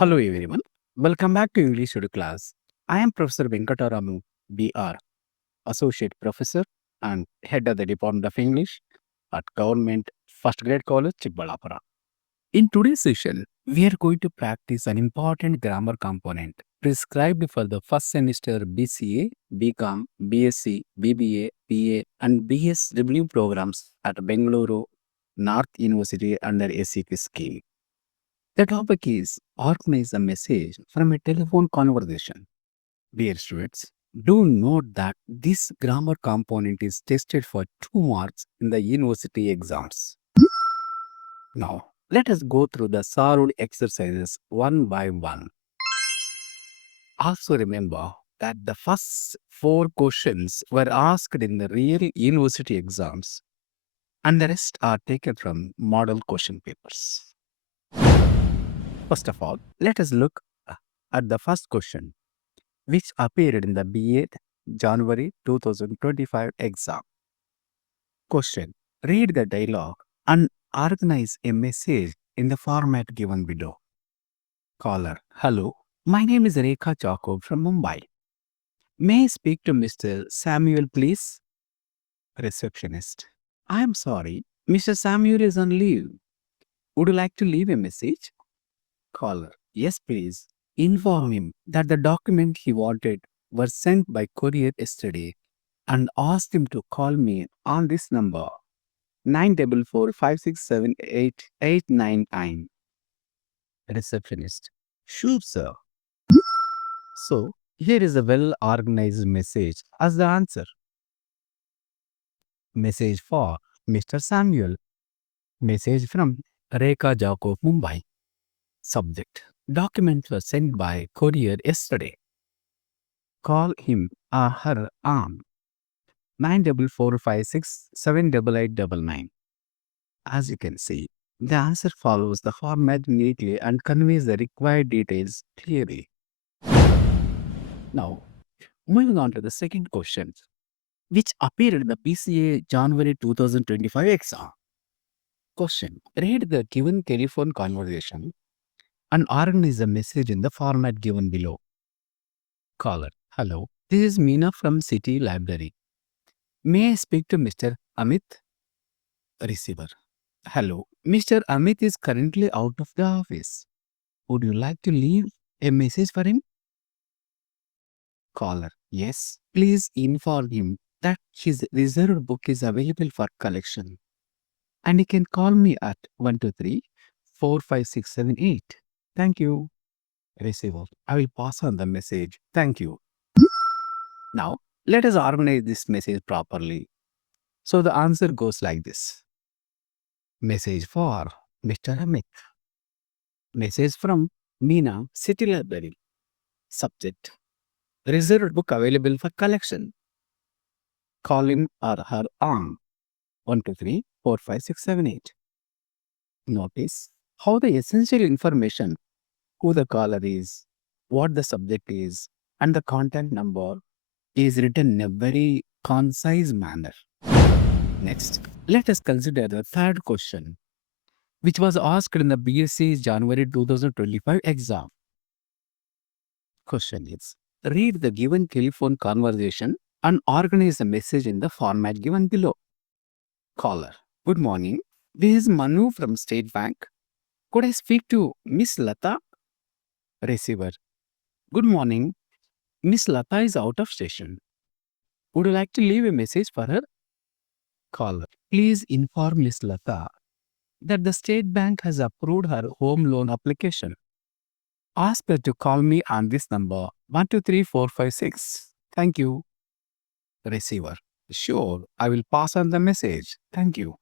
Hello everyone. Welcome back to English Studio Class. I am Professor Venkataramu BR, Associate Professor and Head of the Department of English at Government First Grade College, Chikbalapura. In today's session, we are going to practice an important grammar component prescribed for the first semester BCA, BCom, BSc, BBA, BA, and BSW programs at Bengaluru North University under SEP Scheme. The topic is organize a message from a telephone conversation. Dear students, do note that this grammar component is tested for 2 marks in the university exams. Now, let us go through the solved exercises one by one. Also remember that the first 4 questions were asked in the real university exams and the rest are taken from model question papers. First of all, let us look at the first question, which appeared in the BA January 2025 exam. Question: read the dialogue and organize a message in the format given below. Caller: hello, my name is Rekha Jacob from Mumbai. May I speak to Mr. Samuel, please? Receptionist: I am sorry, Mr. Samuel is on leave. Would you like to leave a message? Caller: yes, please. Inform him that the document he wanted were sent by courier yesterday and ask him to call me on this number 94456788899. Receptionist: sure, sir. So, here is a well organized message as the answer. Message for Mr. Samuel. Message from Rekha Jacob, Mumbai. Subject: documents were sent by courier yesterday. Call him or her on 94456788899. As you can see, the answer follows the format neatly and conveys the required details clearly. Now, moving on to the second question, which appeared in the PCA January 2025 exam. Question: read the given telephone conversation and organize the message in the format given below. Caller: hello, this is Meena from City Library. May I speak to Mr. Amit? Receiver: hello, Mr. Amit is currently out of the office. Would you like to leave a message for him? Caller: yes, please inform him that his reserved book is available for collection and he can call me at 123 45678. Thank you. Receiver: I will pass on the message. Thank you. Now, let us organize this message properly. So the answer goes like this. Message for Mr. Amit. Message from Meena, City Library. Subject: reserved book available for collection. Call him or her on 123 45678. Notice how the essential information, who the caller is, what the subject is, and the contact number is written in a very concise manner. Next, let us consider the third question, which was asked in the BSc January 2025 exam. Question is: read the given telephone conversation and organize the message in the format given below. Caller: good morning. This is Manu from State Bank. Could I speak to Miss Lata? Receiver: good morning. Miss Lata is out of station. Would you like to leave a message for her? Caller: please inform Miss Lata that the State Bank has approved her home loan application. Ask her to call me on this number 123456. Thank you. Receiver: sure, I will pass on the message. Thank you.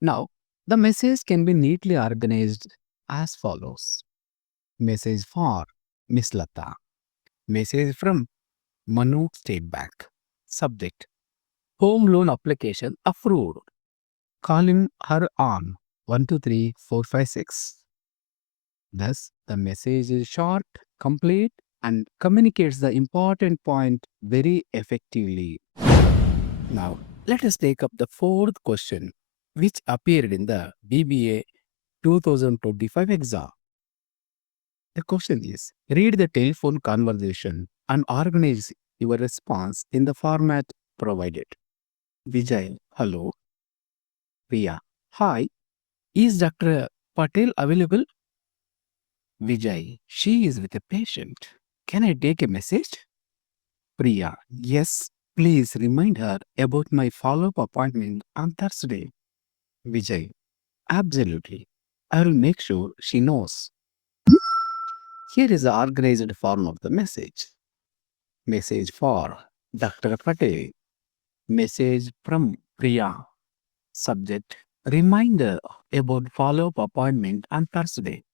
Now, the message can be neatly organized as follows. Message for Miss Lata. Message from Manu, State Bank. Subject: home loan application approved. Call him her on 123456. Thus, the message is short, complete, and communicates the important point very effectively. Now, let us take up the fourth question, which appeared in the BBA 2025 exam. The question is, read the telephone conversation and organize your response in the format provided. Vijay, hello. Priya, hi. Is Dr. Patel available? Vijay, she is with a patient. Can I take a message? Priya, yes. Please remind her about my follow-up appointment on Thursday. Vijay, absolutely. I will make sure she knows. Here is the organized form of the message. Message for Dr. Patel. Message from Priya. Subject, reminder about follow-up appointment on Thursday.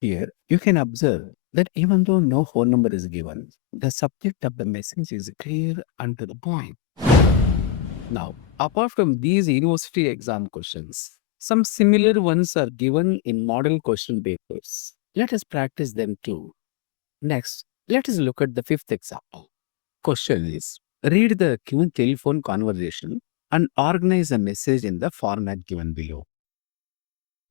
Here, you can observe that even though no phone number is given, the subject of the message is clear and to the point. Now, apart from these university exam questions, some similar ones are given in model question papers. Let us practice them too. Next, let us look at the fifth example. Question is, read the given telephone conversation and organize a message in the format given below.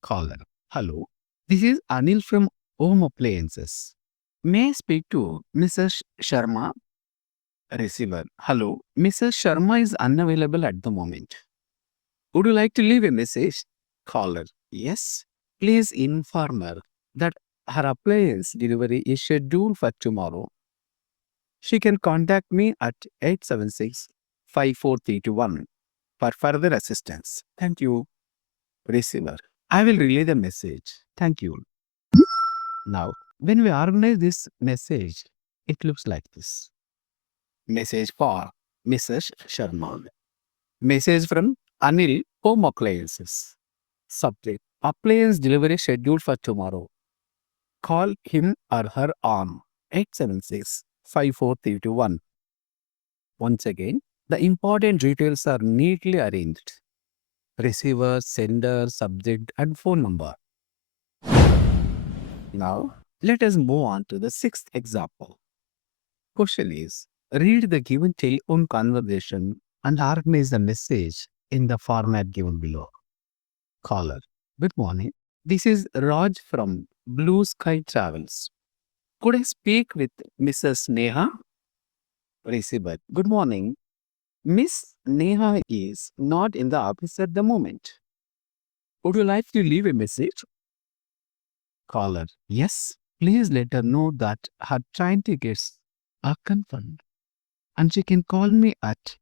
Caller, hello. This is Anil from Home Appliances. May I speak to Mrs. Sharma? Receiver, hello. Mrs. Sharma is unavailable at the moment. Would you like to leave a message? Caller, yes. Please inform her that her appliance delivery is scheduled for tomorrow. She can contact me at 876 54321 for further assistance. Thank you. Receiver, I will relay the message. Thank you. Now, when we organize this message, it looks like this. Message for Mrs. Sharma. Message from Anil, Home Appliances. Subject, appliance delivery scheduled for tomorrow. Call him or her on 876 54321. Once again, the important details are neatly arranged. Receiver, sender, subject, and phone number. Now, let us move on to the sixth example. Question is, read the given telephone conversation and organize the message in the format given below. Caller, good morning. This is Raj from Blue Sky Travels. Could I speak with Mrs. Neha? Receiver, good morning. Miss Neha is not in the office at the moment. Would you like to leave a message? Caller, yes. Please let her know that her train tickets are confirmed and she can call me at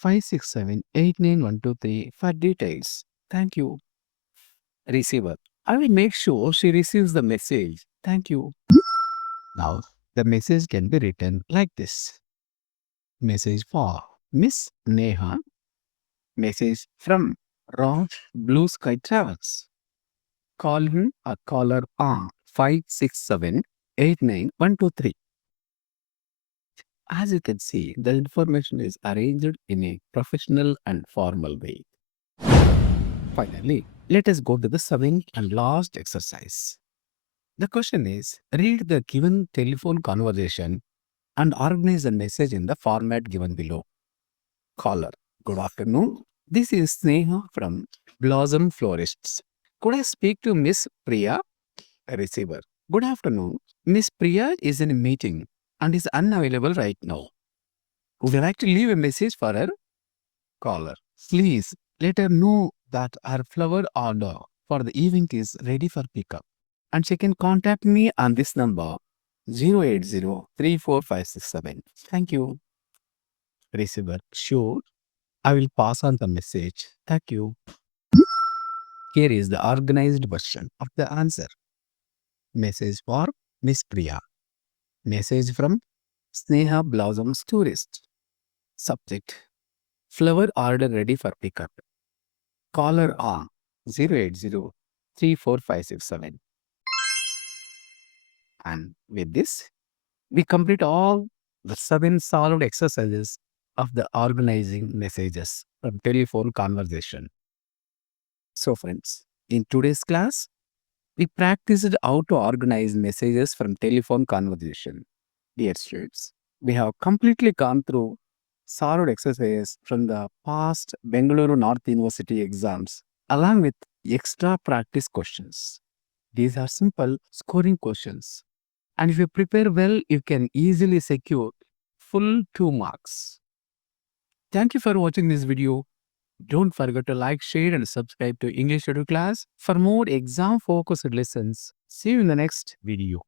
567-89123 for details. Thank you. Receiver, I will make sure she receives the message. Thank you. Now, the message can be written like this. Message for Miss Neha. Message from Raj Blue Sky Travels. Call him or call her on 567-89123. As you can see, the information is arranged in a professional and formal way. Finally, let us go to the seventh and last exercise. The question is, read the given telephone conversation and organize the message in the format given below. Caller, good afternoon. This is Sneha from Blossom Florists. Could I speak to Miss Priya? Receiver, good afternoon. Miss Priya is in a meeting and is unavailable right now. Would you like to leave a message for her? Caller, please let her know that her flower order for the event is ready for pickup and she can contact me on this number 080-34567. Thank you. Receiver, sure. I will pass on the message. Thank you. Here is the organized version of the answer. Message for Miss Priya. Message from Sneha Blossoms Tourist. Subject, flower order ready for pickup. Caller on 080-34567. And with this, we complete all the 7 solved exercises of the organizing messages from telephone conversation. So friends, in today's class, we practiced how to organize messages from telephone conversation. Dear students, we have completely gone through solved exercises from the past Bengaluru North University exams along with extra practice questions. These are simple scoring questions. And if you prepare well, you can easily secure full 2 marks. Thank you for watching this video. Don't forget to like, share, and subscribe to English Studio Class for more exam focused lessons. See you in the next video.